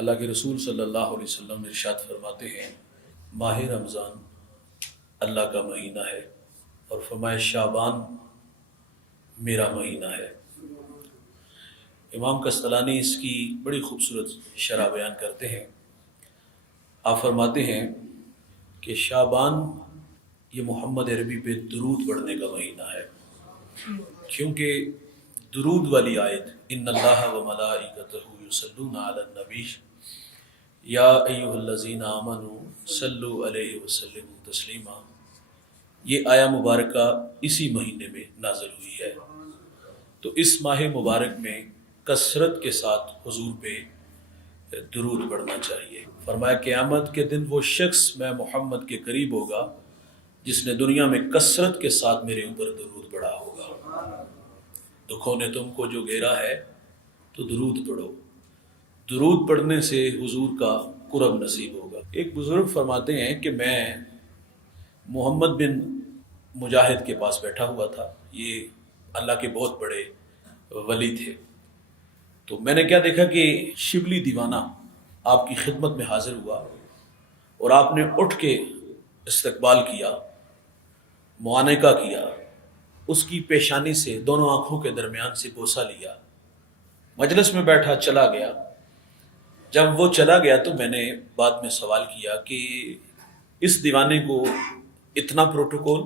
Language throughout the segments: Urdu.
اللہ کے رسول صلی اللہ علیہ وسلم ارشاد فرماتے ہیں ماہ رمضان اللہ کا مہینہ ہے اور فرمائے شعبان میرا مہینہ ہے۔ امام قسطلانی اس کی بڑی خوبصورت شرح بیان کرتے ہیں۔ آپ فرماتے ہیں کہ شعبان یہ محمد عربی پہ درود پڑھنے کا مہینہ ہے، کیونکہ درود والی آیت ان اللہ و ملائکتہ یصلون علی النبی یا ایھا الذین آمنوا صلوا علیہ وسلموا تسلیما، یہ آیہ مبارکہ اسی مہینے میں نازل ہوئی ہے۔ تو اس ماہ مبارک میں کثرت کے ساتھ حضور پہ درود پڑھنا چاہیے۔ فرمایا قیامت کے دن وہ شخص میں محمد کے قریب ہوگا جس نے دنیا میں کثرت کے ساتھ میرے اوپر درود پڑھا ہوگا۔ دکھوں نے تم کو جو گھیرا ہے تو درود پڑھو، درود پڑھنے سے حضور کا قرب نصیب ہوگا۔ ایک بزرگ فرماتے ہیں کہ میں محمد بن مجاہد کے پاس بیٹھا ہوا تھا، یہ اللہ کے بہت بڑے ولی تھے۔ تو میں نے کیا دیکھا کہ شبلی دیوانہ آپ کی خدمت میں حاضر ہوا اور آپ نے اٹھ کے استقبال کیا، معانقہ کیا، اس کی پیشانی سے دونوں آنکھوں کے درمیان سے بوسہ لیا، مجلس میں بیٹھا چلا گیا۔ جب وہ چلا گیا تو میں نے بعد میں سوال کیا کہ اس دیوانے کو اتنا پروٹوکول،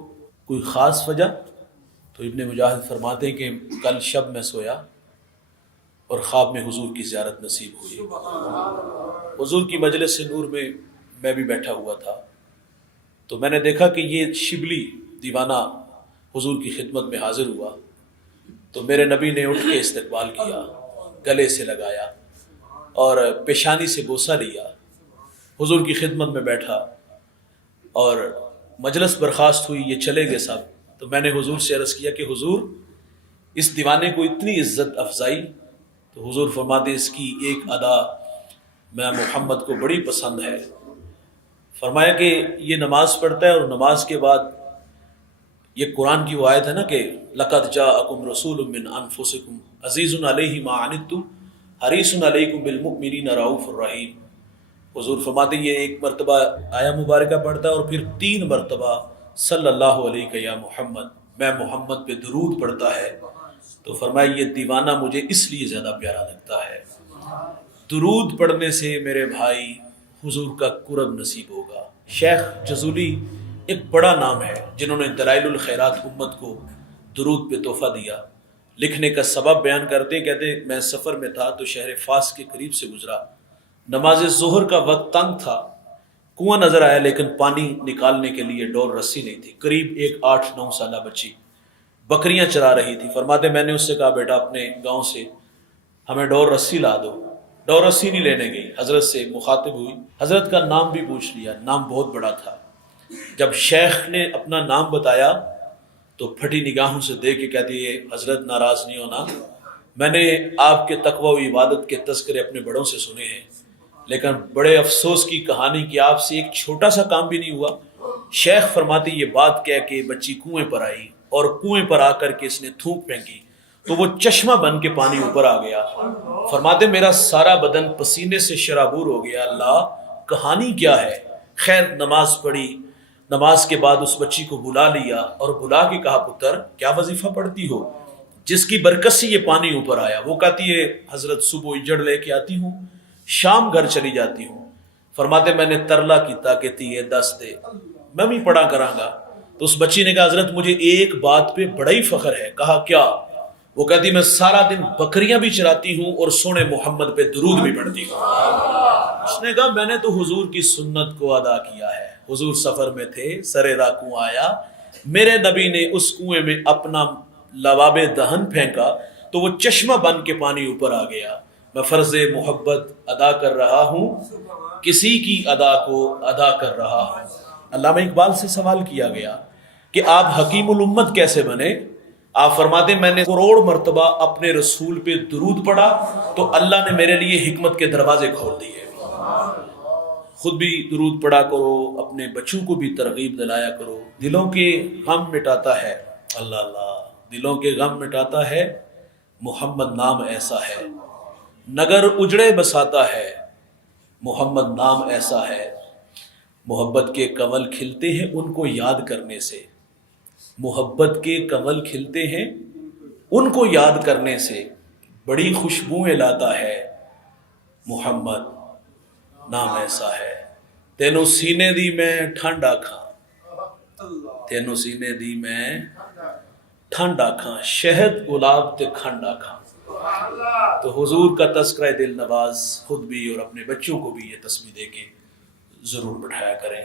کوئی خاص وجہ؟ تو ابن مجاہد فرماتے ہیں کہ کل شب میں سویا اور خواب میں حضور کی زیارت نصیب ہوئی۔ حضور کی مجلس نور میں بھی بیٹھا ہوا تھا، تو میں نے دیکھا کہ یہ شبلی دیوانہ حضور کی خدمت میں حاضر ہوا، تو میرے نبی نے اٹھ کے استقبال کیا، گلے سے لگایا اور پیشانی سے بوسہ لیا، حضور کی خدمت میں بیٹھا اور مجلس برخاست ہوئی، یہ چلے گئے سب۔ تو میں نے حضور سے عرض کیا کہ حضور اس دیوانے کو اتنی عزت افزائی؟ تو حضور فرماتے اس کی ایک ادا میں محمد کو بڑی پسند ہے۔ فرمایا کہ یہ نماز پڑھتا ہے اور نماز کے بعد یہ قرآن کی وہ آیت ہے نا کہ لَقَدْ جَاءَكُمْ رَسُولٌ مِّنْ أَنفُسِكُمْ عَزِيزٌ عَلَيْهِ مَا عَنِتُّمْ حَرِيصٌ عَلَيْكُمْ بِالْمُؤْمِنِينَ رَءُوفٌ رَحِيمٌ۔ حضور فرماتے یہ ایک مرتبہ آیہ مبارکہ پڑھتا ہے اور پھر 3 مرتبہ صلی اللہ علیہ یا محمد، میں محمد پہ درود پڑھتا ہے۔ تو فرمایا یہ دیوانہ مجھے اس لیے زیادہ پیارا لگتا ہے۔ درود پڑھنے سے میرے بھائی حضور کا قرب نصیب ہوگا۔ شیخ جزولی ایک بڑا نام ہے جنہوں نے دلائل الخیرات امت کو درود پہ تحفہ دیا۔ لکھنے کا سبب بیان کرتے کہتے میں سفر میں تھا تو شہر فاس کے قریب سے گزرا، نماز ظہر کا وقت تنگ تھا، کنواں نظر آیا لیکن پانی نکالنے کے لیے ڈور رسی نہیں تھی۔ قریب ایک 8-9 سالہ بچی بکریاں چرا رہی تھی۔ فرماتے میں نے اس سے کہا بیٹا اپنے گاؤں سے ہمیں ڈور رسی لا دو۔ ڈور رسی نہیں لینے گئی، حضرت سے مخاطب ہوئی، حضرت کا نام بھی پوچھ لیا، نام بہت بڑا تھا۔ جب شیخ نے اپنا نام بتایا تو پھٹی نگاہوں سے دیکھ کے کہتی ہے حضرت ناراض نہیں ہونا، میں نے آپ کے تقوی و عبادت کے تذکرے اپنے بڑوں سے سنے ہیں، لیکن بڑے افسوس کی کہانی کہ آپ سے ایک چھوٹا سا کام بھی نہیں ہوا۔ شیخ فرماتی یہ بات کہہ کے بچی کنویں پر آئی اور کنویں پر آ کر کے اس نے تھوک پھینکی تو وہ چشمہ بن کے پانی اوپر آ گیا۔ فرماتے میرا سارا بدن پسینے سے شرابور ہو گیا، اللہ کہانی کیا ہے؟ خیر نماز پڑھی، نماز کے بعد اس بچی کو بلا لیا اور بلا کے کہا پتر کیا وظیفہ پڑھتی ہو جس کی برکت سے یہ پانی اوپر آیا؟ وہ کہتی ہے حضرت صبح اجڑ لے کے آتی ہوں، شام گھر چلی جاتی ہوں۔ فرماتے میں نے ترلا کیتا کہ تی 10 دے میں بھی پڑھا کراں گا۔ تو اس بچی نے کہا حضرت مجھے ایک بات پہ بڑا ہی فخر ہے۔ کہا کیا؟ وہ کہتی میں سارا دن بکریاں بھی چراتی ہوں اور سونے محمد پہ درود بھی پڑھتی ہوں۔ اس نے کہا میں نے تو حضور کی سنت کو ادا کیا ہے۔ حضور سفر میں تھے، سرے راہ کنواں آیا، میرے نبی نے اس کنویں میں اپنا لباب دہن پھینکا تو وہ چشمہ بن کے پانی اوپر آ گیا۔ میں فرض محبت ادا کر رہا ہوں، کسی کی ادا کو ادا کر رہا ہوں۔ علامہ اقبال سے سوال کیا گیا کہ آپ حکیم الامت کیسے بنے؟ آپ فرماتے میں نے کروڑ مرتبہ اپنے رسول پہ درود پڑھا تو اللہ نے میرے لیے حکمت کے دروازے کھول دیے۔ خود بھی درود پڑھا کرو، اپنے بچوں کو بھی ترغیب دلایا کرو۔ دلوں کے غم مٹاتا ہے اللہ اللہ، دلوں کے غم مٹاتا ہے محمد نام ایسا ہے، نگر اجڑے بساتا ہے محمد نام ایسا ہے، محبت کے کنول کھلتے ہیں ان کو یاد کرنے سے، محبت کے کنول کھلتے ہیں ان کو یاد کرنے سے، بڑی خوشبوئیں لاتا ہے محمد نام ایسا ہے۔ تینوں سینے دی میں ٹھنڈ آکھاں، تینوں سینے دی میں ٹھنڈ آکھاں، شہد گلاب تے کھنڈ آکھاں۔ تو حضور کا تذکرہ دل نواز خود بھی اور اپنے بچوں کو بھی یہ تسبیح دے کے ضرور بٹھایا کریں۔